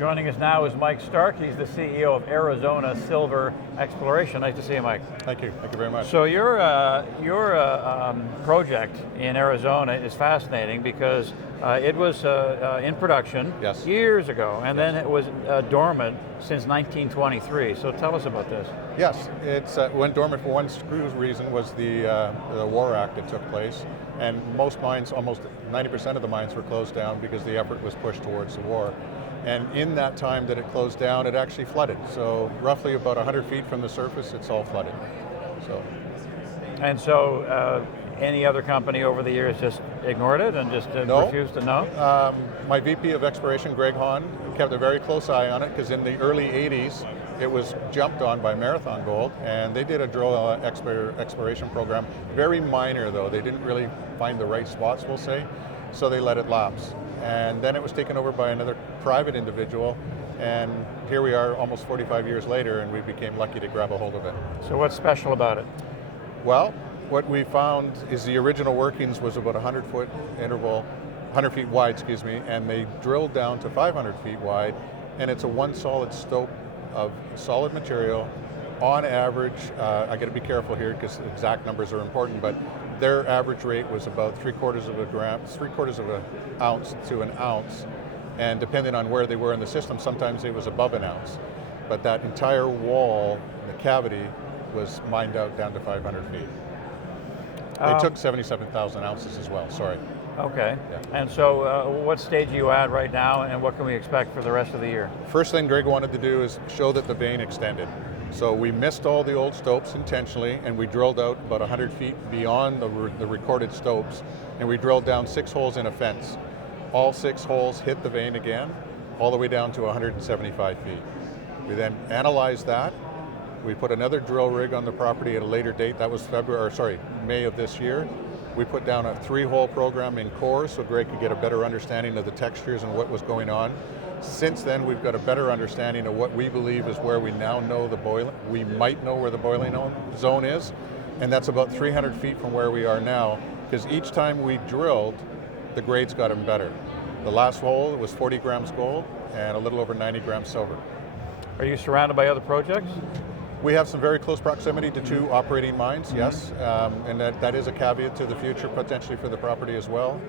Joining us now is Mike Stark. He's the CEO of Arizona Silver Exploration. Nice to see you, Mike. Thank you very much. So your project in Arizona is fascinating because it was in production years ago, and then it was dormant since 1923. So tell us about this. Yes, it's went dormant for one reason was the War Act that took place, and most mines, almost 90% of the mines were closed down because the effort was pushed towards the war. And in that time that it closed down, it actually flooded. So roughly about 100 feet from the surface, it's all flooded. So any other company over the years just ignored it and just refused to know? My VP of Exploration, Greg Hahn, kept a very close eye on it because in the early 80s, it was jumped on by Marathon Gold, and they did a drill exploration program. Very minor though, they didn't really find the right spots, we'll say, so they let it lapse. And then it was taken over by another private individual, and here we are almost 45 years later, and we became lucky to grab a hold of it. So what's special about it? Well, what we found is the original workings was about 100-foot interval, 100 feet wide, excuse me, and they drilled down to 500 feet wide, and it's a one solid stope of solid material. On average, I got to be careful here because exact numbers are important, but their average rate was about 3/4 of a gram, 3/4 of an ounce to an ounce, and depending on where they were in the system, sometimes it was above an ounce. But that entire wall, the cavity, was mined out down to 500 feet. They took 77,000 ounces as well, sorry. Okay, and so what stage are you at right now, and what can we expect for the rest of the year? First thing Greg wanted to do is show that the vein extended. So we missed all the old stopes intentionally, and we drilled out about 100 feet beyond the recorded stopes, and we drilled down 6 holes in a fence. All 6 holes hit the vein again, all the way down to 175 feet. We then analyzed that. We put another drill rig on the property at a later date. That was May of this year. We put down a 3-hole program in core so Greg could get a better understanding of the textures and what was going on. Since then, we've got a better understanding of what we believe is where we now know we might know where the boiling zone is, and that's about 300 feet from where we are now, because each time we drilled, the grades got even better. The last hole was 40 grams gold and a little over 90 grams silver. Are you surrounded by other projects? We have some very close proximity to 2 operating mines, yes, and that is a caveat to the future potentially for the property as well.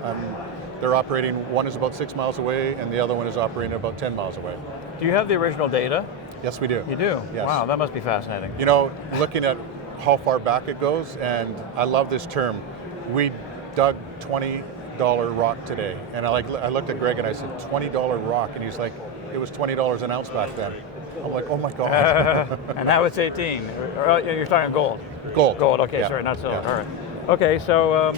They're operating, one is about 6 miles away and the other one is operating about 10 miles away. Do you have the original data? Yes, we do. You do? Yes. Wow, that must be fascinating. You know, looking at how far back it goes, and I love this term, we dug $20 rock today. And I looked at Greg and I said, $20 rock, and he's like, it was $20 an ounce back then. I'm like, oh my God. And now it's 18. You're talking gold. Gold, okay, yeah. Sorry, not silver, Yeah. all right. Okay, so,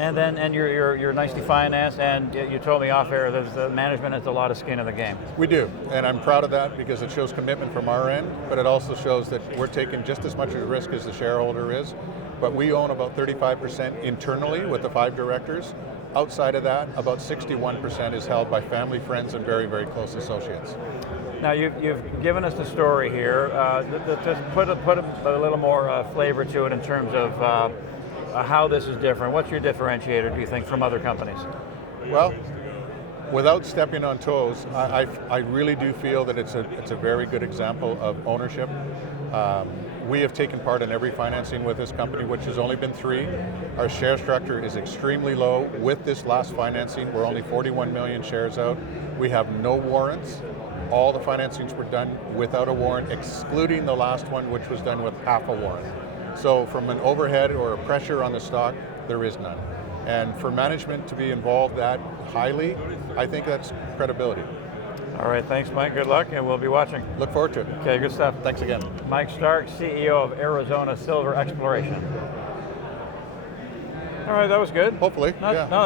and you're nicely financed, and you told me off air that the management has a lot of skin in the game. We do, and I'm proud of that because it shows commitment from our end, but it also shows that we're taking just as much of a risk as the shareholder is, but we own about 35% internally with the 5 directors. Outside of that, about 61% is held by family, friends, and very, very close associates. Now you've given us the story here. Just put a little more flavor to it in terms of how this is different. What's your differentiator, do you think, from other companies? Well, without stepping on toes, I really do feel that it's a very good example of ownership. We have taken part in every financing with this company, which has only been 3. Our share structure is extremely low. With this last financing, we're only 41 million shares out. We have no warrants. All the financings were done without a warrant, excluding the last one, which was done with half a warrant. So from an overhead or a pressure on the stock, there is none. And for management to be involved that highly, I think that's credibility. All right, thanks, Mike. Good luck, and we'll be watching. Look forward to it. Okay, good stuff. Thanks again. Mike Stark, CEO of Arizona Silver Exploration. All right, that was good. Hopefully, yeah. No,